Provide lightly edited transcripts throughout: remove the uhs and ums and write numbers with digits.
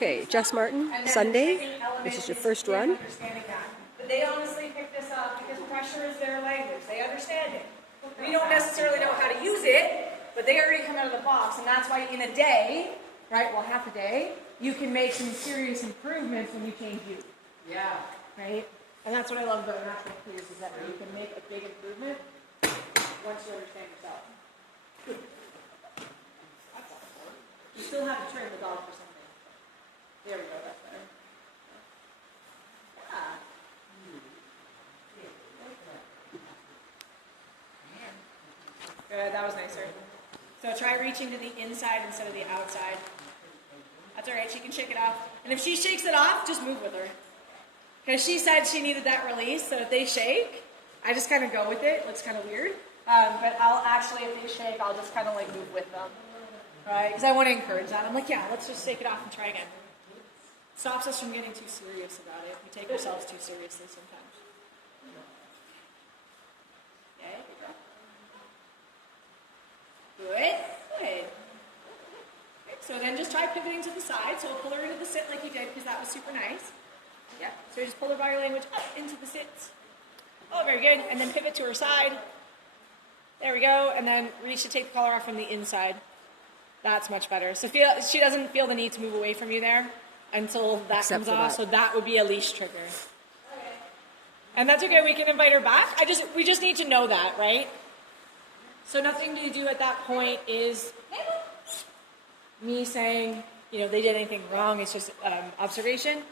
Okay, Jess Sunday, this is your first run. But they honestly picked this up because pressure is their language. They understand it. We don't necessarily know how to use it, but they already come out of the box, and that's why in a day, right, well, half a day, you can make some serious improvements when you change you. Yeah. Right? And that's what I love about natural cues, is that you can make a big improvement once you understand yourself. You still have to train the dog for something. There we go, that's better. Good, that was nicer. So try reaching to the inside instead of the outside. That's all right, she can shake it off. And if she shakes it off, just move with her. Because she said she needed that release, so if they shake, I just kind of go with it. It looks kind of weird. But I'll actually, if they shake, I'll just kind of like move with them. Right? Because I want to encourage that. I'm like, yeah, let's just shake it off and try again. Stops us from getting too serious about it. We take ourselves too seriously sometimes. Okay, good. Good. Okay, so then just try pivoting to the side. So pull her into the sit like you did, because that was super nice. Yeah, so just pull her body language up into the sits. Oh, very good. And then pivot to her side. There we go. And then reach to take the collar off from the inside. That's much better. So she doesn't feel the need to move away from you there until that comes off. So that would be a leash trigger. Okay. And that's okay. We can invite her back. We just need to know that, right? So nothing to do at that point is me saying, they did anything wrong. It's just observation.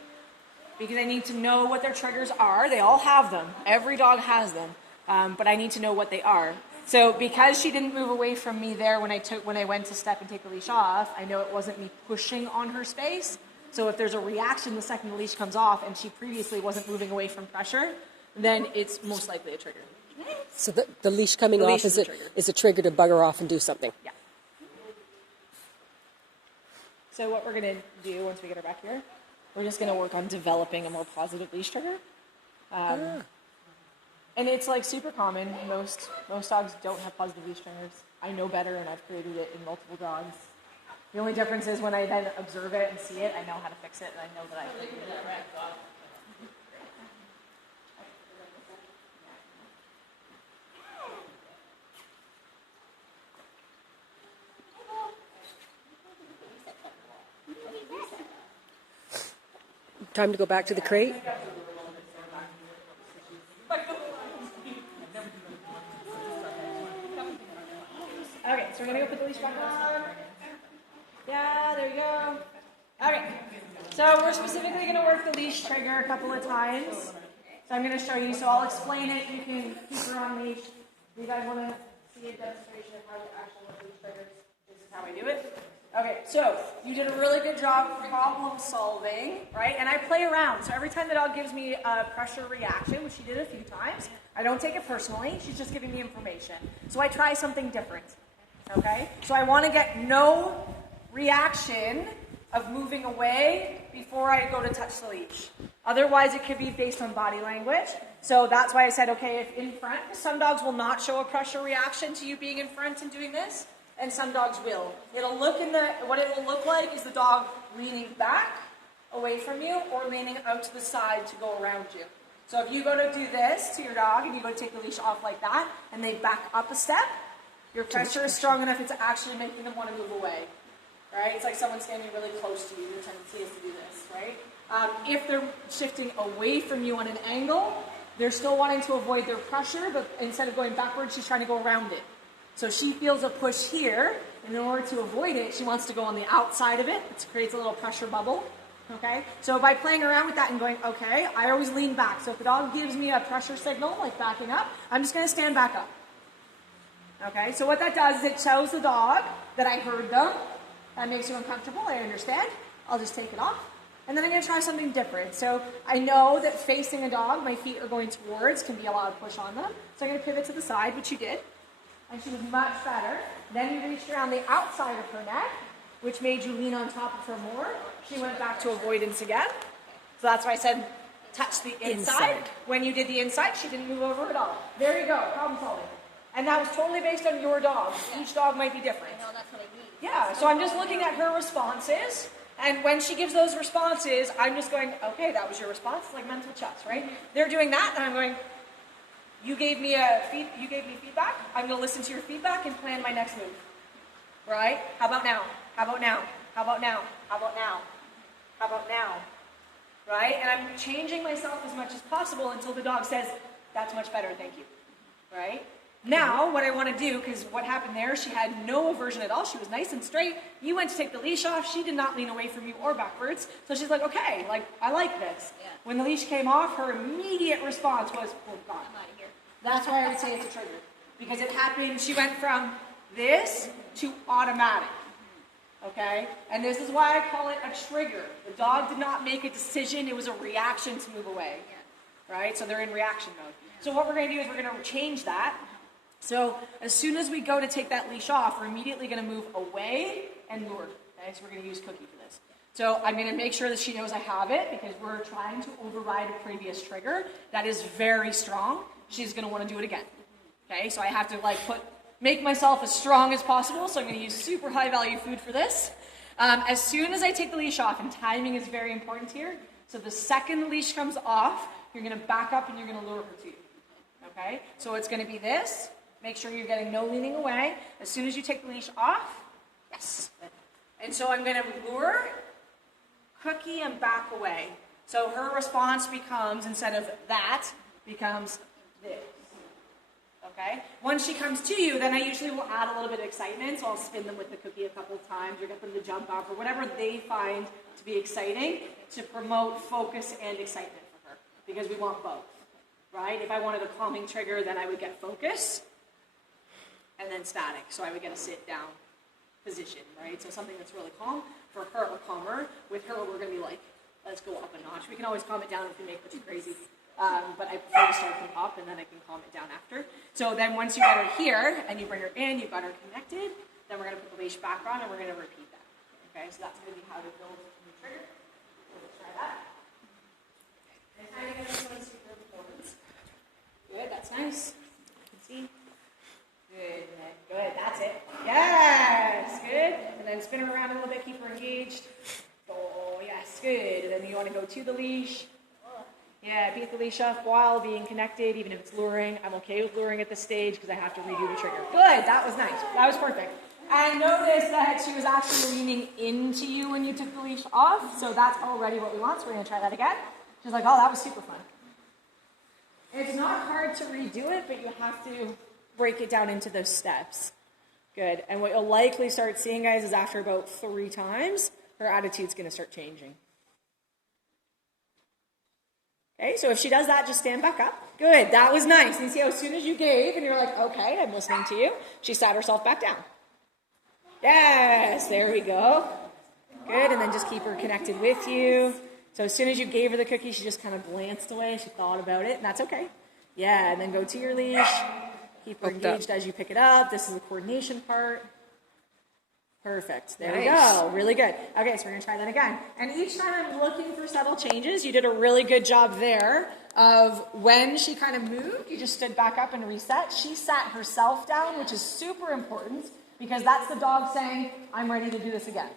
Because I need to know what their triggers are. They all have them. Every dog has them. But I need to know what they are. So because she didn't move away from me there when I went to step and take the leash off, I know it wasn't me pushing on her space. So if there's a reaction the second the leash comes off and she previously wasn't moving away from pressure, then it's most likely a trigger. So the leash coming off is a trigger to bugger off and do something. Yeah. So what we're going to do once we get her back here, we're just going to work on developing a more positive leash trigger. And it's like super common. Most dogs don't have positive leash triggers. I know better, and I've created it in multiple dogs. The only difference is when I then observe it and see it, I know how to fix it, and I know that I created it right. Time to go back to the crate. Okay, so we're going to go put the leash back on. Yeah, there you go. Okay, so we're specifically going to work the leash trigger a couple of times. So I'm going to show you, so I'll explain it. You can keep her on leash. You guys want to see a demonstration of how to actually work leash triggers? This is how I do it. Okay, so you did a really good job problem solving, right? And I play around. So every time the dog gives me a pressure reaction, which she did a few times, I don't take it personally. She's just giving me information. So I try something different. Okay? So I want to get no reaction of moving away before I go to touch the leash. Otherwise, it could be based on body language. So that's why I said, okay, if in front, some dogs will not show a pressure reaction to you being in front and doing this, and some dogs will. What it will look like is the dog leaning back away from you or leaning out to the side to go around you. So if you go to do this to your dog and you go to take the leash off like that and they back up a step, your pressure is strong enough it's actually making them want to move away, right? It's like someone standing really close to you. Your tendency is to do this, right? If they're shifting away from you on an angle, they're still wanting to avoid their pressure, but instead of going backwards, she's trying to go around it. So she feels a push here, and in order to avoid it, she wants to go on the outside of it. It creates a little pressure bubble, okay? So by playing around with that and going, okay, I always lean back. So if the dog gives me a pressure signal, like backing up, I'm just going to stand back up. Okay, so what that does is it tells the dog that I heard them. That makes you uncomfortable, I understand. I'll just take it off. And then I'm going to try something different. So I know that facing a dog, my feet are going towards, can be a lot of push on them. So I'm going to pivot to the side, which you did. And she was much better. Then you reached around the outside of her neck, which made you lean on top of her more. She went back to avoidance again. So that's why I said touch the inside. When you did the inside, she didn't move over at all. There you go, problem solving. And that was totally based on your dog. Each dog might be different. I know, that's what I need. Yeah, so I'm just looking at her responses, And when she gives those responses, I'm just going, okay, that was your response. It's like mental chess, right? They're doing that, and I'm going, you gave me feedback. I'm going to listen to your feedback and plan my next move. Right? How about now? How about now? How about now? How about now? How about now? Right? And I'm changing myself as much as possible until the dog says, that's much better, thank you. Right? Now, what I want to do, because what happened there, she had no aversion at all. She was nice and straight. You went to take the leash off. She did not lean away from you or backwards. So she's like, okay, like, I like this. Yeah. When the leash came off, her immediate response was, oh, God. I'm out of here. That's why I would say it's a trigger. Because it happened, she went from this to automatic. Okay? And this is why I call it a trigger. The dog did not make a decision. It was a reaction to move away. Yeah. Right? So they're in reaction mode. So what we're going to do is we're going to change that. So as soon as we go to take that leash off, we're immediately going to move away and lure. Okay? So we're going to use Cookie for this. So I'm going to make sure that she knows I have it because we're trying to override a previous trigger that is very strong. She's going to want to do it again. Okay? So I have to make myself as strong as possible. So I'm going to use super high value food for this. As soon as I take the leash off, and timing is very important here. So the second the leash comes off, you're going to back up and you're going to lure her to you. Okay? So it's going to be this. Make sure you're getting no leaning away. As soon as you take the leash off, yes. And so I'm going to lure, Cookie, and back away. So her response becomes, instead of that, becomes this. Okay? Once she comes to you, then I usually will add a little bit of excitement. So I'll spin them with the Cookie a couple of times or get them to jump up or whatever they find to be exciting to promote focus and excitement for her. Because we want both. Right? If I wanted a calming trigger, then I would get focus. And then static, so I would get a sit-down position, right? So something that's really calm, for her or calmer. With her, we're going to be like, let's go up a notch. We can always calm it down if we make it too crazy, but I prefer to start from up, and then I can calm it down after. So then once you get her here, and you bring her in, you've got her connected, then we're going to put the leash back on, and we're going to repeat that. Okay, so that's going to be how to build a new trigger. Let's try that. And how do you get this one super performance? Good, that's nice. You can see. Good, that's it. Yes, good. And then spin her around a little bit, keep her engaged. Oh, yes, good. And then you want to go to the leash. Yeah, beat the leash off while being connected, even if it's luring. I'm okay with luring at this stage because I have to redo the trigger. Good, that was nice. That was perfect. And notice that she was actually leaning into you when you took the leash off, so that's already what we want, so we're going to try that again. She's like, oh, that was super fun. It's not hard to redo it, but you have to break it down into those steps. Good. And what you'll likely start seeing, guys, is after about 3 times, her attitude's going to start changing. Okay, so if she does that, just stand back up. Good. That was nice. You see how as soon as you gave and you're like, okay, I'm listening to you, she sat herself back down. Yes, there we go. Good. And then just keep her connected with you. So as soon as you gave her the cookie, she just kind of glanced away. She thought about it, and that's okay. Yeah, and then go to your leash. Keep her engaged as you pick it up. This is the coordination part. Perfect. There we go. Really good. Okay, so we're going to try that again. And each time I'm looking for subtle changes. You did a really good job there of when she kind of moved, you just stood back up and reset. She sat herself down, which is super important because that's the dog saying, I'm ready to do this again.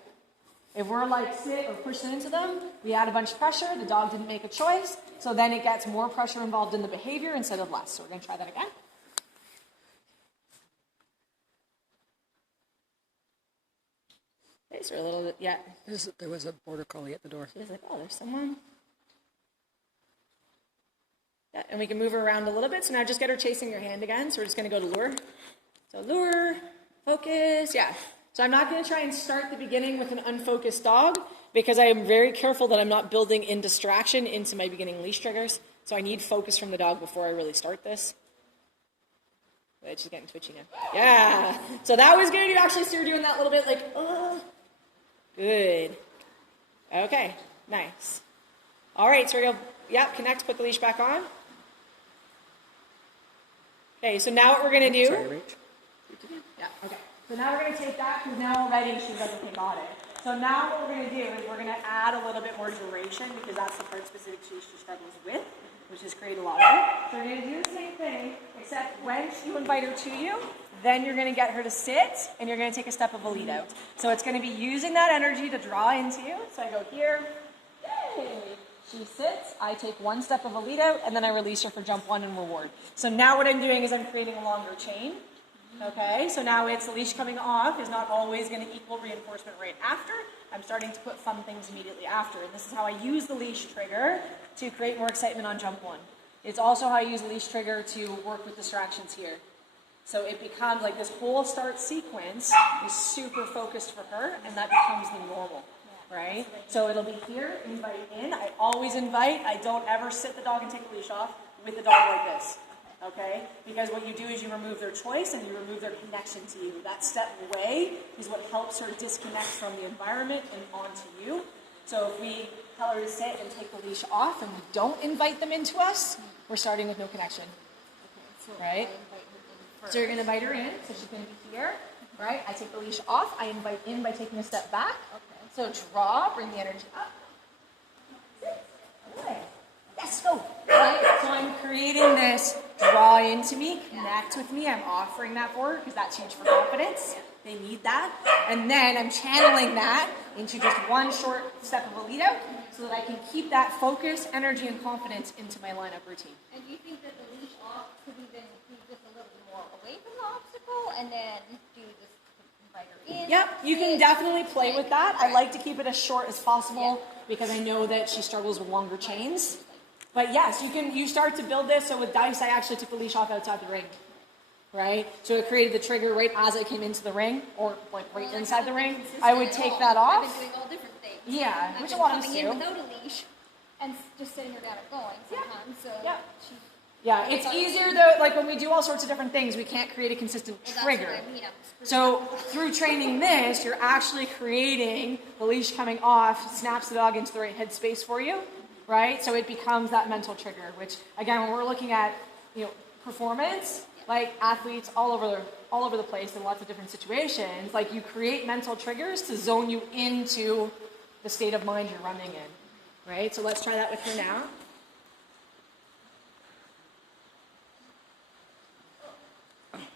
If we're like sit or pushing into them, we add a bunch of pressure. The dog didn't make a choice. So then it gets more pressure involved in the behavior instead of less. So we're going to try that again. So a little bit, yeah. There was a border collie at the door. She was like, oh, there's someone. Yeah, and we can move her around a little bit. So now just get her chasing your hand again. So we're just going to go to lure. So lure, focus, yeah. So I'm not going to try and start the beginning with an unfocused dog because I am very careful that I'm not building in distraction into my beginning leash triggers. So I need focus from the dog before I really start this. Wait, she's getting twitchy now. Yeah. So that was good. You actually see her doing that little bit like, oh. Good. Okay, nice. All right, so we're going to, connect, put the leash back on. Okay, so now what we're going to do. Sorry, Rach. Yeah, okay. So now we're going to take that because now already she's like, okay, got it. So now what we're going to do is we're going to add a little bit more duration because that's the part specific she struggles with, which is create a lot of it. So we're going to do the same thing, except when you invite her to you, then you're going to get her to sit and you're going to take a step of a lead out. So it's going to be using that energy to draw into you. So I go here, yay. She sits, I take one step of a lead out, and then I release her for jump one and reward. So now what I'm doing is I'm creating a longer chain. Okay, so now it's the leash coming off is not always going to equal reinforcement right after. I'm starting to put fun things immediately after. And this is how I use the leash trigger to create more excitement on jump one. It's also how I use the leash trigger to work with distractions here. So it becomes like this whole start sequence is super focused for her, and that becomes the normal, right? So it'll be here, invite in. I always invite. I don't ever sit the dog and take the leash off with the dog like this. Okay? Because what you do is you remove their choice and you remove their connection to you. That step away is what helps her disconnect from the environment and onto you. So if we tell her to sit and take the leash off and we don't invite them into us, we're starting with no connection. Right? So you're going to invite her in, so she's going to be here. Right? I take the leash off. I invite in by taking a step back. So draw, bring the energy up. Sit. Good. Yes, go. Right? So I'm creating this draw into me, connect with me. I'm offering that for her because that's huge for confidence. They need that. And then I'm channeling that into just one short step of a lead out so that I can keep that focus, energy, and confidence into my lineup routine. And do you think that the leash off could even be just a little bit more away from the obstacle and then do this invite her in? Yep, you can definitely play with that. I like to keep it as short as possible because I know that she struggles with longer chains. But yes, you start to build this. So with dice, I actually took the leash off outside the ring, right? So it created the trigger right as I came into the ring, or like right inside the ring. I would take that off. I've been doing all different things. Yeah, I've which been a lot of us coming do. in without a leash and just sitting her down and going sometimes. So Yeah, it's easier though. Like when we do all sorts of different things, we can't create a consistent trigger. That's what I mean. So through training this, you're actually creating the leash coming off, snaps the dog into the right headspace for you. Right? So it becomes that mental trigger, which again, when we're looking at, performance, like athletes all over the place in lots of different situations, like you create mental triggers to zone you into the state of mind you're running in. Right? So let's try that with her now.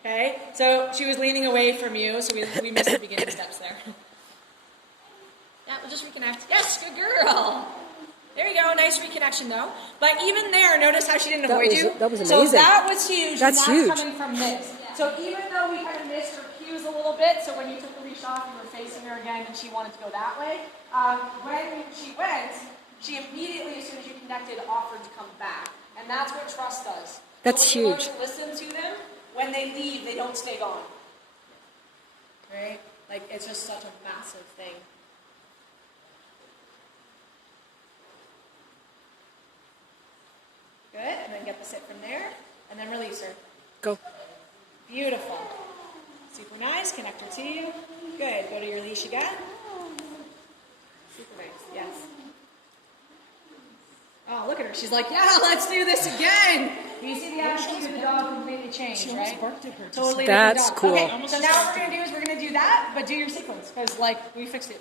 Okay, so she was leaning away from you, so we missed the beginning steps there. Yeah, we'll just reconnect. Yes, good girl. There you go, nice reconnection though. But even there, notice how she didn't avoid you? That was amazing. So that was huge. That's huge. Coming from this. So even though we kind of missed her cues a little bit, so when you took the leash off, you were facing her again and she wanted to go that way. When she went, she immediately, as soon as you connected, offered to come back. And that's what trust does. That's so when huge. you listen to them, when they leave, they don't stay gone. Right? Like, it's just such a massive thing. Good, and then get the sit from there, and then release her. Go. Beautiful. Super nice, connect her to you. Good, go to your leash again. Super nice, yes. Oh, look at her, she's like, yeah, let's do this again. You see the attitude of the dog completely changed, right? Totally. That's cool. Okay, so now what we're going to do is we're going to do that, but do your sequence, because, we fixed it.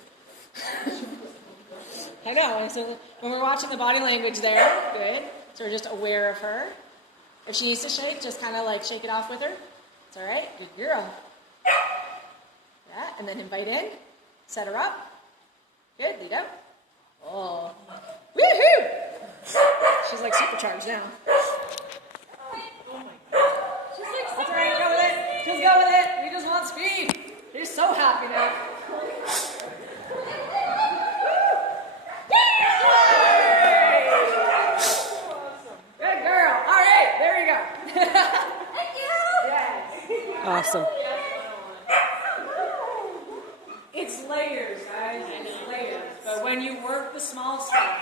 I know, so when we're watching the body language there, good. So we're just aware of her. If she needs to shake, just kind of shake it off with her. It's all right. Good girl. Yeah, and then invite in. Set her up. Good, lead out. Oh. Woohoo! She's supercharged now. Oh my God. That's all right, go with it. Just go with it. We just want speed. She's so happy now. Awesome. It's layers, guys. It's layers. But when you work the small stuff,